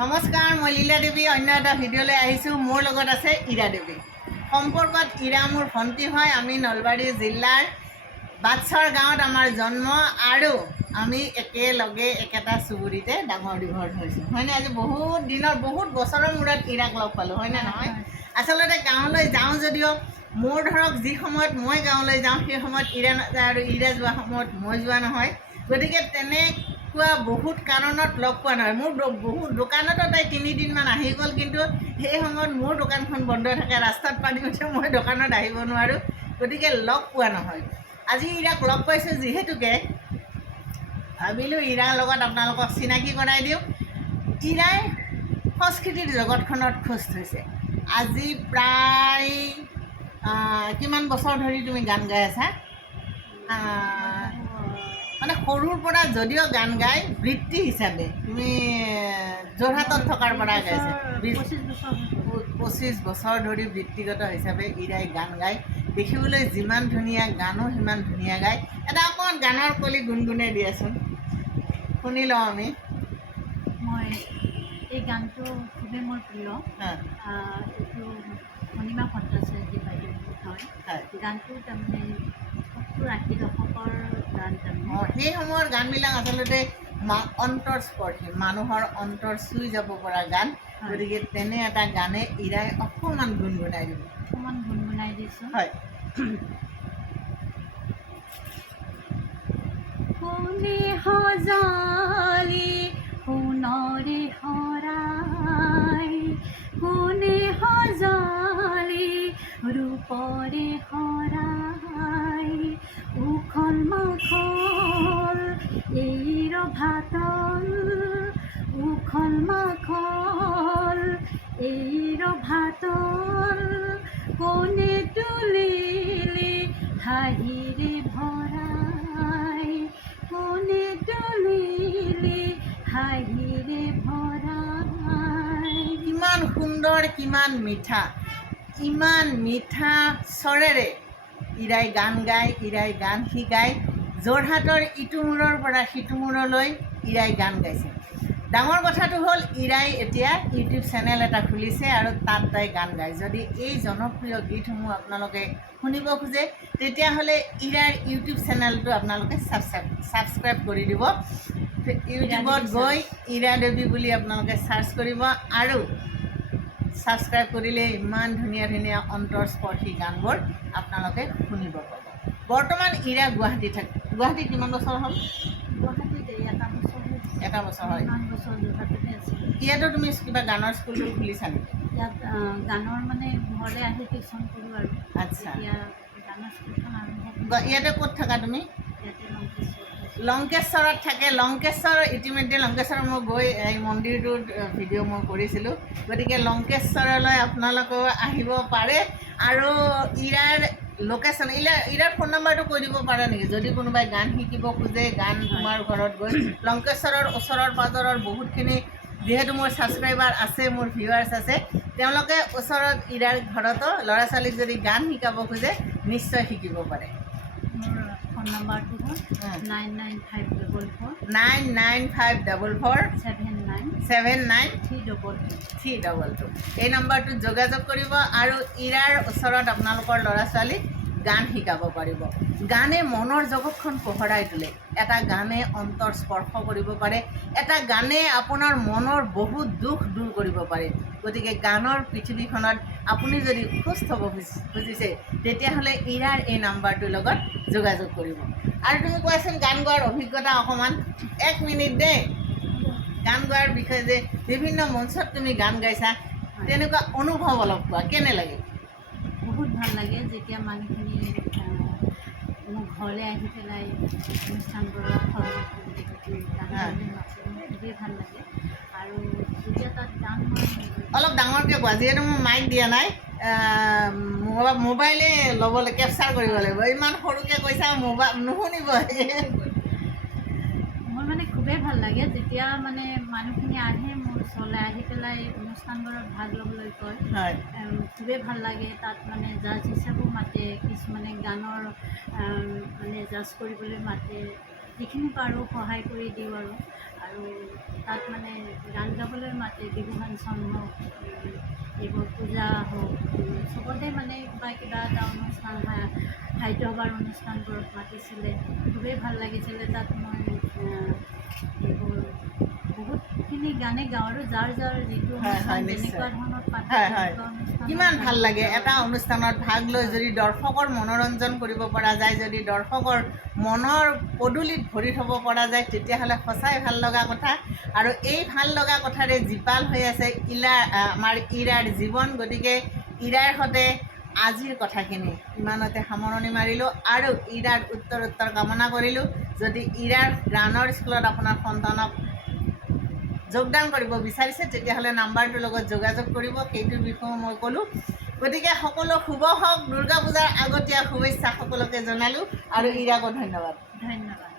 নমস্কাৰ, মই লীলা দেৱী অন্য এটা ভিডিঅ'লৈ আহিছোঁ। মোৰ লগত আছে ইৰা দেৱী। সম্পৰ্কত ইৰা মোৰ ভণ্টি হয়। আমি নলবাৰী জিলাৰ বাটচৰ গাঁৱত আমাৰ জন্ম আৰু আমি একেলগে একেটা চুবুৰীতে ডাঙৰ দীঘল হৈছোঁ, হয়নে? আজি বহুত দিনৰ বহুত বছৰৰ মূৰত ইৰাক লগ পালোঁ, হয়নে নহয়? আচলতে গাঁৱলৈ যাওঁ যদিও মোৰ ধৰক যি সময়ত মই গাঁৱলৈ যাওঁ সেই সময়ত ইৰা নাযায় আৰু ইৰা যোৱা সময়ত মই যোৱা নহয়। গতিকে তেনেকুৱা বহুত কাৰণত লগ পোৱা নহয়। মোৰ বহুত দোকানতো তাই 3 দিনমান আহি গ'ল, কিন্তু সেই সময়ত মোৰ দোকানখন বন্ধ থাকে, ৰাস্তাত পানী উঠে, মই দোকানত আহিব নোৱাৰোঁ, গতিকে লগ পোৱা নহয়। আজি ইৰাক লগ পাইছোঁ যিহেতুকে ভাবিলোঁ ইৰাৰ লগত আপোনালোকক চিনাকি কৰাই দিওঁ। ইৰাই সংস্কৃতিৰ জগতখনত খোজ থৈছে। আজি প্ৰায় কিমান বছৰ ধৰি তুমি গান গাই আছা? মানে সৰুৰ পৰা যদিও গান গাই বৃত্তি হিচাপে তুমি যোৰহাটত থকাৰ পৰা গাইছে 25 বছৰ ধৰি বৃত্তিগত হিচাপে ইৰাই গান গায়। দেখিবলৈ যিমান ধুনীয়া, গানো সিমান ধুনীয়া গায়। এটা অকণমান গানৰ কলি গুণগুণাই দিয়াচোন, শুনি লওঁ আমি। মই এই গানটো খুবেই মোৰ প্ৰিয়। এইটো মণিমা ভট্টাচাৰ্য বাইদেউ হয়। গানটো তাৰমানে 70-80 দশকৰ গান তাৰমানে। সেই সময়ৰ গানবিলাক আচলতে অন্তৰস্পৰ্শী, মানুহৰ অন্তৰ চুই যাব পৰা গান। গতিকে তেনে এটা গানে ইৰাই অকণমান গুণগুণাই দিব। অকণমান গুণগুণাই দিছোঁ। হয়। কোনে সজালি সোণৰে শৰাই, কোনে সজালি ৰূপৰে শৰাই, উখল মাখল এইৰ ভাতল, উখল মাখল এইৰ ভাতল, কোনে তুলিলে হাঁহিৰে ভৰাই, কোনে তুলিলে হাঁহিৰে ভৰাই। কিমান সুন্দৰ, কিমান মিঠা, ইমান মিঠা স্বৰেৰে ইৰাই গান গায়, ইৰাই গান শিকায়। যোৰহাটৰ ইটো মূৰৰ পৰা সিটো মূৰলৈ ইৰাই গান গাইছে। ডাঙৰ কথাটো হ'ল ইৰাই এতিয়া ইউটিউব চেনেল এটা খুলিছে আৰু তাত তাই গান গায়। যদি এই জনপ্ৰিয় গীতসমূহ আপোনালোকে শুনিব খোজে তেতিয়াহ'লে ইৰাৰ ইউটিউব চেনেলটো আপোনালোকে ছাবস্ক্ৰাইব কৰি দিব। ইউটিউবত গৈ ইৰা দেৱী বুলি আপোনালোকে চাৰ্চ কৰিব আৰু ছাবস্ক্ৰাইব কৰিলে ইমান ধুনীয়া ধুনীয়া অন্তৰস্পৰ্শী গানবোৰ আপোনালোকে শুনিব পাব। বৰ্তমান ইৰা গুৱাহাটীত থাকে। গুৱাহাটীত কিমান বছৰ হ'ল? গুৱাহাটীত এটা বছৰ হয়। ইমান বছৰ যোৰহাটতে আছে। ইয়াতো তুমি কিবা গানৰ স্কুলটো খুলিছা নেকি? ইয়াত গানৰ মানে ঘৰলৈ আহি টিউশ্যন কৰোঁ আৰু। আচ্ছা। এতিয়া গানৰ স্কুলখন আৰম্ভ ইয়াতে ক'ত থাকা তুমি? ইয়াতে লংকেশ্বৰ। লংকেশ্বৰত থাকে। লংকেশ্বৰ ইতিমধ্যে লংকেশ্বৰত মই গৈ এই মন্দিৰটোত ভিডিঅ' মই কৰিছিলোঁ। গতিকে লংকেশ্বৰলৈ আপোনালোকেও আহিব পাৰে। আৰু ইৰাৰ লোকেশ্যন, ইৰাৰ ফোন নাম্বাৰটো কৈ দিব পাৰে নেকি? যদি কোনোবাই গান শিকিব খোজে, গান তোমাৰ ঘৰত গৈ লংকেশ্বৰৰ ওচৰৰ পাজৰৰ বহুতখিনি, যিহেতু মোৰ ছাবস্ক্ৰাইবাৰ আছে, মোৰ ভিউৱাৰ্ছ আছে, তেওঁলোকে ওচৰত ইৰাৰ ঘৰতো ল'ৰা ছোৱালীক যদি গান শিকাব খোজে নিশ্চয় শিকিব পাৰে। মোৰ ফোন নাম্বাৰটো হ'ল 99544 99544 79 322। এই নম্বৰটোত যোগাযোগ কৰিব আৰু ইৰাৰ ওচৰত আপোনালোকৰ ল'ৰা ছোৱালীক গান শিকাব পাৰিব। গানে মনৰ জগতখন পোহৰাই তোলে। এটা গানে অন্তৰ স্পৰ্শ কৰিব পাৰে। এটা গানে আপোনাৰ মনৰ বহুত দুখ দূৰ কৰিব পাৰে। গতিকে গানৰ পৃথিৱীখনত আপুনি যদি খোজ থ'ব খুজিছে তেতিয়াহ'লে ইৰাৰ এই নাম্বাৰটোৰ লগত যোগাযোগ কৰিব। আৰু তুমি কোৱাচোন গান গোৱাৰ অভিজ্ঞতা অকণমান, 1 মিনিট দেই। গান গোৱাৰ বিষয়ে যে বিভিন্ন মঞ্চত তুমি গান গাইছা, তেনেকুৱা অনুভৱ অলপ কোৱা, কেনে লাগে? বহুত ভাল লাগে যেতিয়া মানুহখিনি মোৰ ঘৰলৈ আহি পেলাই অনুষ্ঠানবোৰত খুবেই ভাল লাগে। আৰু যেতিয়া তাত গান মই অলপ ডাঙৰকৈ কোৱা, যিহেতু মোৰ মাইক দিয়া নাই, মোবাইলে ল'বলৈ কেপচাৰ কৰিব লাগিব। ইমান সৰুকৈ কৈছা, মোবাইল নুশুনিব। মোৰ মানে খুবেই ভাল লাগে যেতিয়া মানে মানুহখিনি আহে মোৰ ওচৰলৈ, আহি পেলাই অনুষ্ঠানবোৰত ভাগ ল'বলৈ কয়। হয়। খুবেই ভাল লাগে। তাত মানে জাজ হিচাপেও মাতে, কিছুমানে গানৰ মানে জাজ কৰিবলৈ মাতে। যিখিনি পাৰোঁ সহায় কৰি দিওঁ আৰু আৰু তাত মানে গান গাবলৈ মাতে, বিহু ফাংচন হওক, এইবোৰ পূজা হওক, চবতে মানে কিবা এটা অনুষ্ঠান হয়, সাহিত্য সভাৰ অনুষ্ঠানবোৰত মাতিছিলে। খুবেই ভাল লাগিছিলে। তাত মই এইবোৰ বহুতখিনি গানে গাওঁ আৰু যাৰ যিটো অনুষ্ঠান যেনেকুৱা ধৰণৰ পাতে তেনেকুৱা অনুষ্ঠান কিমান ভাল লাগে এটা অনুষ্ঠানত ভাগ লৈ যদি দৰ্শকৰ মনোৰঞ্জন কৰিব পৰা যায়, যদি দৰ্শকৰ মনৰ পদূলিত ভৰি থ'ব পৰা যায়, তেতিয়াহ'লে সঁচাই ভাল লগা কথা। আৰু এই ভাল লগা কথাৰে জীপাল হৈ আছে আমাৰ ইৰাৰ জীৱন। গতিকে ইৰাৰ সৈতে আজিৰ কথাখিনি ইমানতে সামৰণি মাৰিলোঁ আৰু ইৰাৰ উত্তৰ কামনা কৰিলোঁ। যদি ইৰাৰ গানৰ স্কুলত আপোনাৰ সন্তানক যোগদান কৰিব বিচাৰিছে, তেতিয়াহ'লে নাম্বাৰটোৰ লগত যোগাযোগ কৰিব, সেইটোৰ বিষয়েও মই ক'লোঁ। গতিকে সকলো শুভ হওক। দুৰ্গা পূজাৰ আগতীয়া শুভেচ্ছা সকলোকে জনালোঁ আৰু ইৰাকো ধন্যবাদ। ধন্যবাদ।